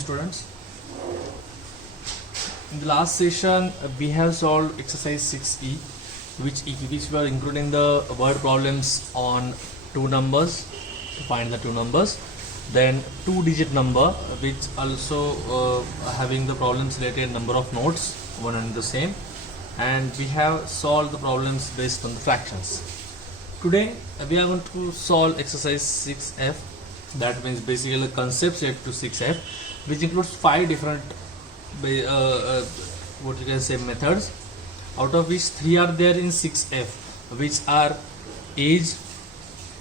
students. In the last session we have solved exercise 6e which we are including the word problems on two numbers to find the two numbers, then two-digit number which also having the problems related number of notes one and the same, and we have solved the problems based on the fractions. Today we are going to solve exercise 6f, that means basically concepts related to 6f, which includes 5 different what you can say methods, out of which 3 are there in 6f, which are age,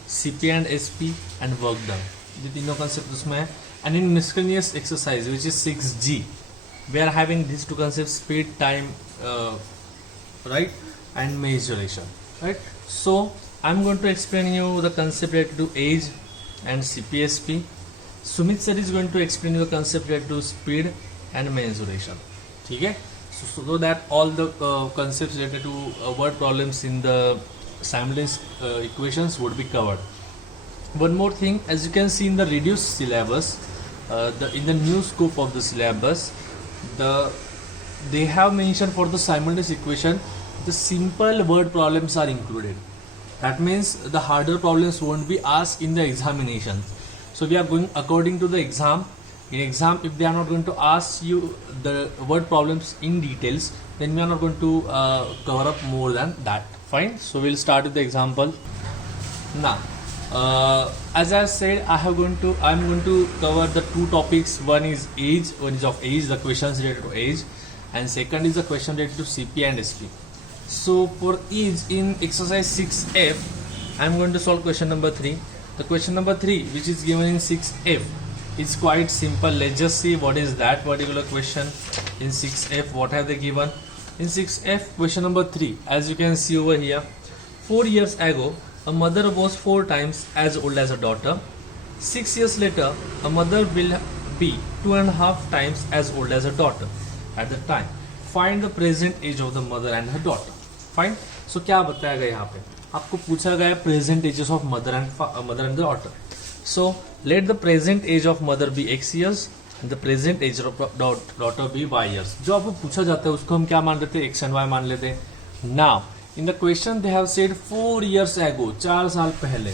CP and SP and work done. ये तीनों concepts उसमें है. And in miscellaneous exercise which is 6g, we are having these two concepts, speed, time, right, and measuration, right. So I'm going to explain you the concept related to age and CPSP. Sumit sir is going to explain you the concept related to speed and mensuration. ठीक है, so that all the concepts related to word problems in the simultaneous equations would be covered. One more thing, as you can see in the reduced syllabus, in the new scope of the syllabus, they have mentioned for the simultaneous equation the simple word problems are included. That means the harder problems won't be asked in the examination. So we are going according to the exam. In exam, if they are not going to ask you the word problems in details, then we are not going to cover up more than that. Fine. So we'll start with the example. Now, as I said, I'm going to cover the two topics. One is age, one is of age, the questions related to age, and second is the question related to CP and SP. So for age in exercise 6f, I'm going to solve question number 3. The question number 3, which is given in 6f, is quite simple. Let's just see what is that particular question in 6f. What have they given in 6f? Question number 3, as you can see over here, 4 years ago a mother was 4 times as old as a daughter. 6 years later a mother will be 2.5 times as old as a daughter at the time. Find the present age of the mother and her daughter. Fine. So क्या बताया गया यहाँ पे, आपको पूछा गया present ages of mother and daughter. So let the present age of mother be x years and the present age of daughter be y years. जो आपको पूछा जाता है उसको हम क्या मान लेते हैं, x एंड y मान लेते हैं. Now in the question they have said 4 years ago, 4 साल पहले.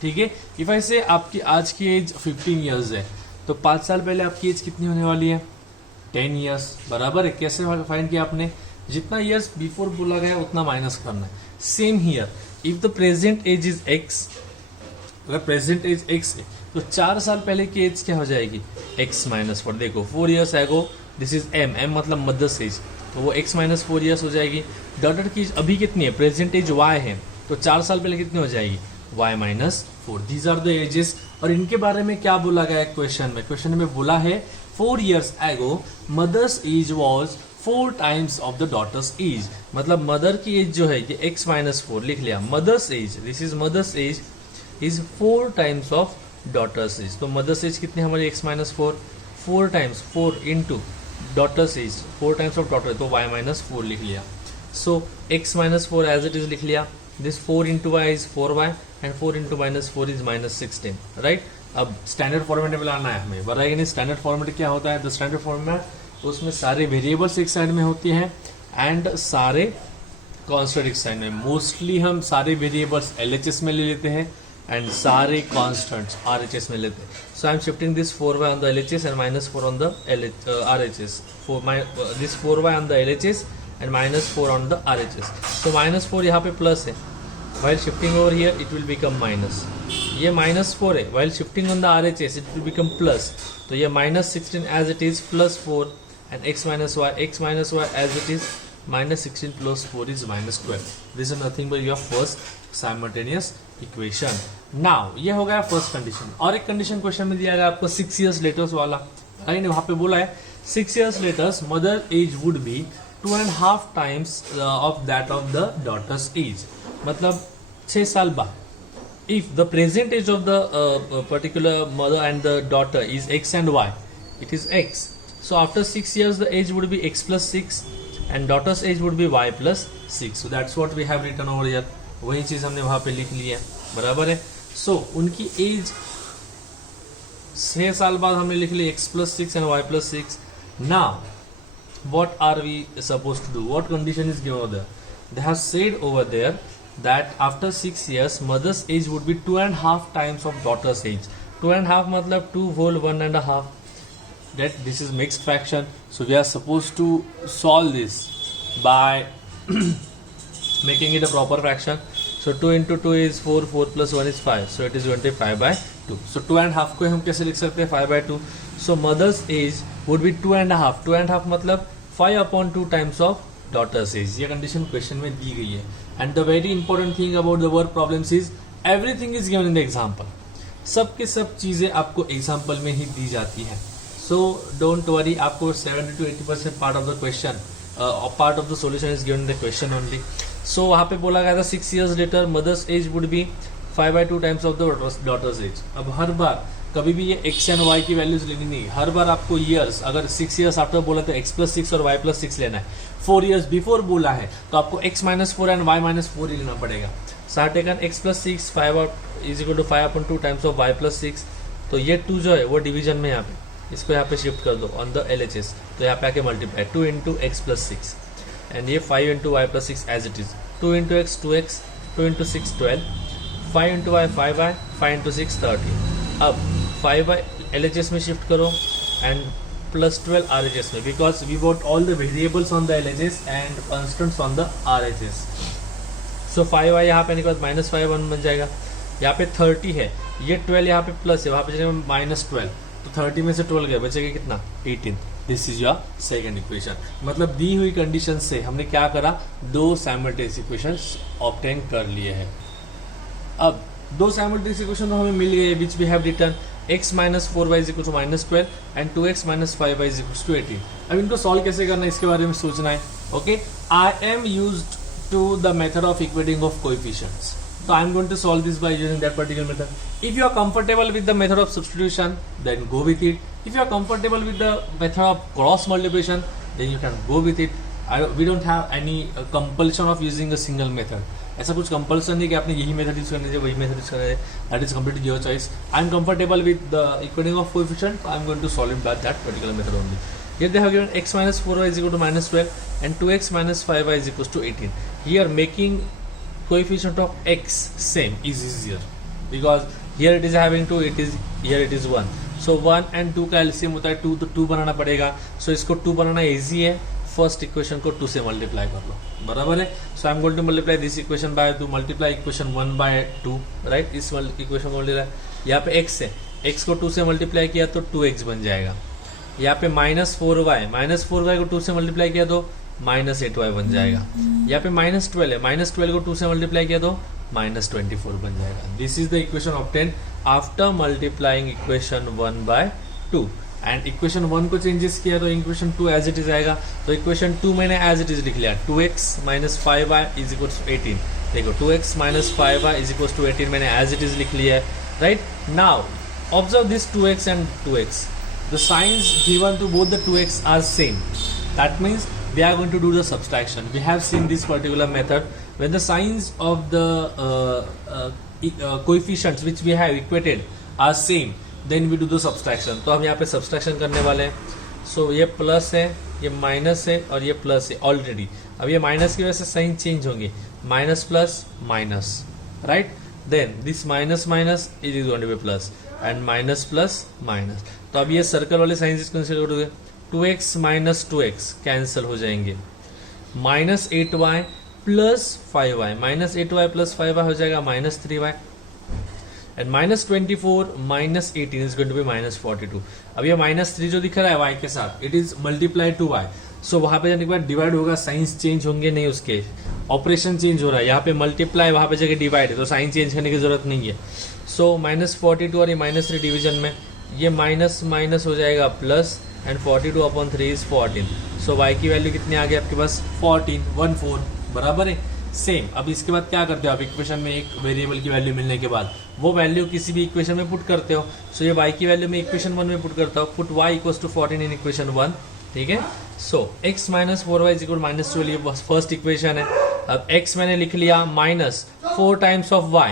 ठीक है, इफ आई से आपकी आज की एज 15 years है, तो 5 साल पहले आपकी एज कितनी होने वाली है, 10 years. बराबर है. कैसे फाइंड किया आपने, जितना ईयर्स बिफोर बोला गया उतना माइनस करना है. Same here, if the present age is x, अगर प्रेजेंट एज x है तो 4 साल पहले की एज क्या हो जाएगी, x माइनस 4. देखो 4 years ago, this is m मतलब मदर्स एज, तो वो x माइनस 4 years हो जाएगी. डॉटर की एज अभी कितनी है, प्रेजेंट एज y है, तो 4 साल पहले कितनी हो जाएगी, y minus 4. These are the ages. और इनके बारे में क्या बोला गया है क्वेश्चन में, क्वेश्चन में बोला है 4 years ago mother's age was 4 times of the daughter's age. मतलब मदर की एज जो है ये x माइनस 4 लिख लिया. Mother's age, this is mother's age, is 4 times of daughter's age. तो मदर्स एज कितनी हमारी x minus 4, 4 times 4 into daughter's age, 4 times of daughter, तो y माइनस 4 लिख लिया. So x minus 4 as it is लिख लिया. This 4 into y is 4y and 4 into minus 4 is minus 16. Right. अब standard format में लाना है हमें, बताइए नहीं स्टैंडर्ड फॉर्मेट क्या होता है. द स्टैंडर्ड फॉर्मेट, उसमें सारे वेरिएबल्स एक साइड में होती हैं एंड सारे कांस्टेंट एक साइड में. मोस्टली हम सारे वेरिएबल्स LHS में ले लेते हैं एंड सारे कांस्टेंट्स RHS में लेते हैं. So I am shifting this 4y on the LHS and minus 4 on the RHS. This 4y on the LHS and minus 4 on the RHS. So minus 4 यहाँ पे प्लस है, while shifting over here it will become minus. ये minus 4 है, while shifting on the RHS it will become plus. तो ये minus 16 as it is plus 4 and x minus y as it is minus 16 plus 4 is minus 12. This is nothing but your first simultaneous equation. Now ये हो गया first condition. और एक condition question में दिया गया आपको 6 years later वाला. राइट, वहाँ पे बोला है 6 years later mother age would be 2.5 times of that of the daughter's age. मतलब 6 साल बाद. If the present age of the particular mother and the daughter is x and y, it is x. So after 6 years the age would be x plus 6 and daughter's age would be y plus 6. So that's what we have written over here. वही चीज हमने वहाँ पे लिख ली है. बराबर है. So उनकी एज 6 साल बाद हमने लिख लिया x plus 6 and y plus 6. Now what are we supposed to do? What condition is given over there? They have said over there that after 6 years mother's age would be 2.5 times of daughter's age. 2.5 matlab 2 whole 1.5. That this is mixed fraction, so we are supposed to solve this by making it a proper fraction. So 2 into 2 is 4, 4 plus 1 is 5, so it is 25 by 2. So 2.5 को हम कैसे लिख सकते हैं? 5 by 2. So mother's age would be 2.5. 2.5 मतलब 5 upon 2 times of daughter's age. ये condition question में दी गई है. And the very important thing about the word problems is everything is given in the example. सब के सब चीज़ें आपको एग्जाम्पल में ही दी जाती हैं. So don't worry, आपको 70 to 80% part of the question, part of the solution is given in the question only. So वहाँ पे बोला गया था 6 years later mother's age would be 5 by 2 times of the daughter's age. अब हर बार कभी भी ये x and y की वैल्यूज लेनी नहीं. हर बार आपको years, अगर 6 years आफ्टर बोला तो x plus 6 और y plus 6 लेना है. 4 years बिफोर बोला है तो आपको x minus 4 and y minus 4 ही लेना पड़ेगा. So I have taken x plus 6 5 is equal to 5 upon 2 times of y plus 6. तो ये 2 जो है वो डिवीजन में यहाँ पे, इसको यहाँ पे शिफ्ट कर दो ऑन द LHS. तो यहाँ पे आके multiply 2 into x plus 6 and ये 5 into y plus 6 as it is. 2 into x 2x, 2 into 6 12, 5 into y 5y, 5 into 6 30. अब 5y LHS में शिफ्ट करो एंड प्लस 12 RHS में, because we want all the variables on the LHS and constants on the RHS. So 5y यहाँ पे निकल minus 5 1 बन जाएगा. यहाँ पे 30 है, ये 12 यहाँ पे प्लस है, वहाँ पे जाएगा माइनस 12. तो 30 में से 12 गया, बचेगा कितना? 18. This is your second equation. मतलब दी हुई कंडीशन से हमने क्या करा? 2 साइमल्टेनियस इक्वेशंस ऑब्टेन कर लिए हैं. अब 2 साइमल्टेनियस इक्वेशन तो हमें मिल गए, which we have written x minus 4y is equal to minus 12 and 2x minus 5y is equal to 18. अब इनको सॉल्व कैसे करना है इसके बारे में सोचना है. Okay, I am used to the method of equating of coefficients. So I am going to solve this by using that particular method. If you are comfortable with the method of substitution, then go with it. If you are comfortable with the method of cross multiplication, then you can go with it. We don't have any compulsion of using a single method. ऐसा कुछ compulsion नहीं कि आपने यही method use करना है, वही method use करना है. That is completely your choice. I am comfortable with the equating of coefficient. I am going to solve it by that particular method only. Here they have given x minus 4y is equal to minus 12 and 2x minus 5y is equal to 18. Here making coefficient of x same is easier because here it is having 2, here it is 1. So 1 and 2 का LCM होता है 2, तो 2 बनाना पड़ेगा. So इसको 2 बनाना easy है. First equation को 2 से मल्टीप्लाई कर लो, बराबर है. So I am going to multiply this equation by 2, multiply equation 1 by 2, right. इस इक्वेशन को मल्टीप्लाई, यहाँ पे x है, x को 2 से मल्टीप्लाई किया तो 2x बन जाएगा. यहाँ पे माइनस 4y को 2 से मल्टीप्लाई किया तो माइनस 8y बन जाएगा. यहाँ पे माइनस 12 है, माइनस 12 को 2 से मल्टीप्लाई किया तो माइनस 24 बन जाएगा. This is the equation obtain after multiplying equation 1 by 2. And equation 1 को चेंजेस किया तो इक्वेशन 2 एज इट इज आएगा. तो इक्वेशन 2 मैंने एज इट इज लिख लिया. 2x minus 5y is equal to 18. देखो 2x minus 5y is equal to 18 मैंने एज इट इज लिख लिया है, right. Now observe this 2x and 2x. The signs given to both the 2x are same. That means we are going to do the subtraction. We have seen this particular method. When the signs of the coefficients which we have equated are same, then we do the subtraction. तो हम यहाँ पे subtraction करने वाले हैं. So ये plus है, ये माइनस है और ये प्लस है ऑलरेडी. अब ये माइनस की वजह से साइन चेंज होंगे, minus plus minus, right. Then this minus minus it is going to be plus and minus plus minus. तो अब ये सर्कल वाले साइंस कंसीडर करोगे, 2x माइनस 2x कैंसिल हो जाएंगे. Minus 8y plus 5y, minus 8y plus 5y हो जाएगा minus 3y. And minus 24 minus 18 is going to be minus 42. अब ये माइनस 3 जो दिख रहा है y के साथ, it is multiply two y. सो वहाँ पे जाने के बाद डिवाइड होगा, साइंस चेंज होंगे नहीं, उसके ऑपरेशन चेंज हो रहा है. यहाँ पे मल्टीप्लाई, वहाँ पे जगह डिवाइड है, तो साइन चेंज करने की जरूरत नहीं है. सो माइनस 42 और ये माइनस 3 डिवीजन में, ये माइनस माइनस हो जाएगा plus and 42 upon 3 is 14. So y की वैल्यू कितनी आ गई आपके पास? 14, बराबर है. सेम. अब इसके बाद क्या करते हो आप? इक्वेशन में एक वेरिएबल की वैल्यू मिलने के बाद वो वैल्यू किसी भी इक्वेशन में पुट करते हो. सो ये y की वैल्यू में इक्वेशन 1 में पुट करता हूँ. Put y equals to 14 in equation 1, ठीक है. So x minus 4y is equal minus 12, ये फर्स्ट इक्वेशन है. अब x मैंने लिख लिया minus 4 times of y.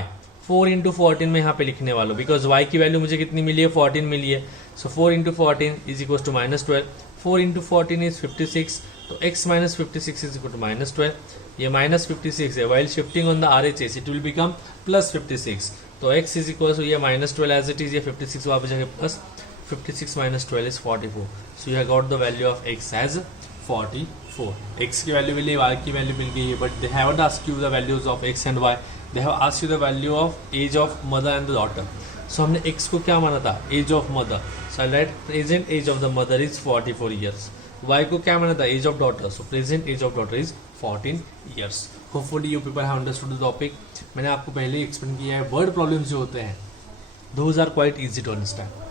4 into 14 में यहाँ पे लिखने वाला हूँ, बिकॉज y की वैल्यू मुझे कितनी मिली है, 14 मिली है. So 4 into 14 is equal to -12. 4 into 14 is 56. तो x minus 56 is equal to -12. ये -56 है. While shifting on the RHS it will become +56. तो x इज इक्वल टू ये -12 एज इट इज, ये 56 वापस जाके plus 56 minus 12 is 44. So you have got the value of x as 44. x की value मिली, y की value मिल गई है, but they haven't asked you the values of x and y. They have asked you the value of age of mother and the daughter. So हमने x को क्या माना था, age of mother. So I'll write present age of the mother is 44 years. y को क्या माना था, age of daughter. So present age of daughter is 14 years. Hopefully you people have understood the topic. मैंने आपको पहले ही explain किया है. Word problems जो होते हैं those are quite easy to understand.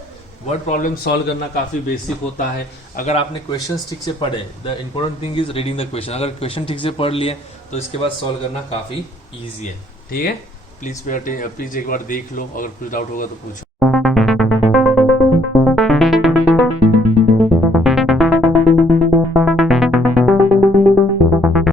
Word problem solve करना काफ़ी बेसिक होता है अगर आपने क्वेश्चंस ठीक से पढ़े. The important thing is reading the question. अगर क्वेश्चन ठीक से पढ़ लिए तो इसके बाद सॉल्व करना काफ़ी ईजी है. ठीक है, प्लीज़ एक बार देख लो, अगर कुछ डाउट होगा तो पूछो.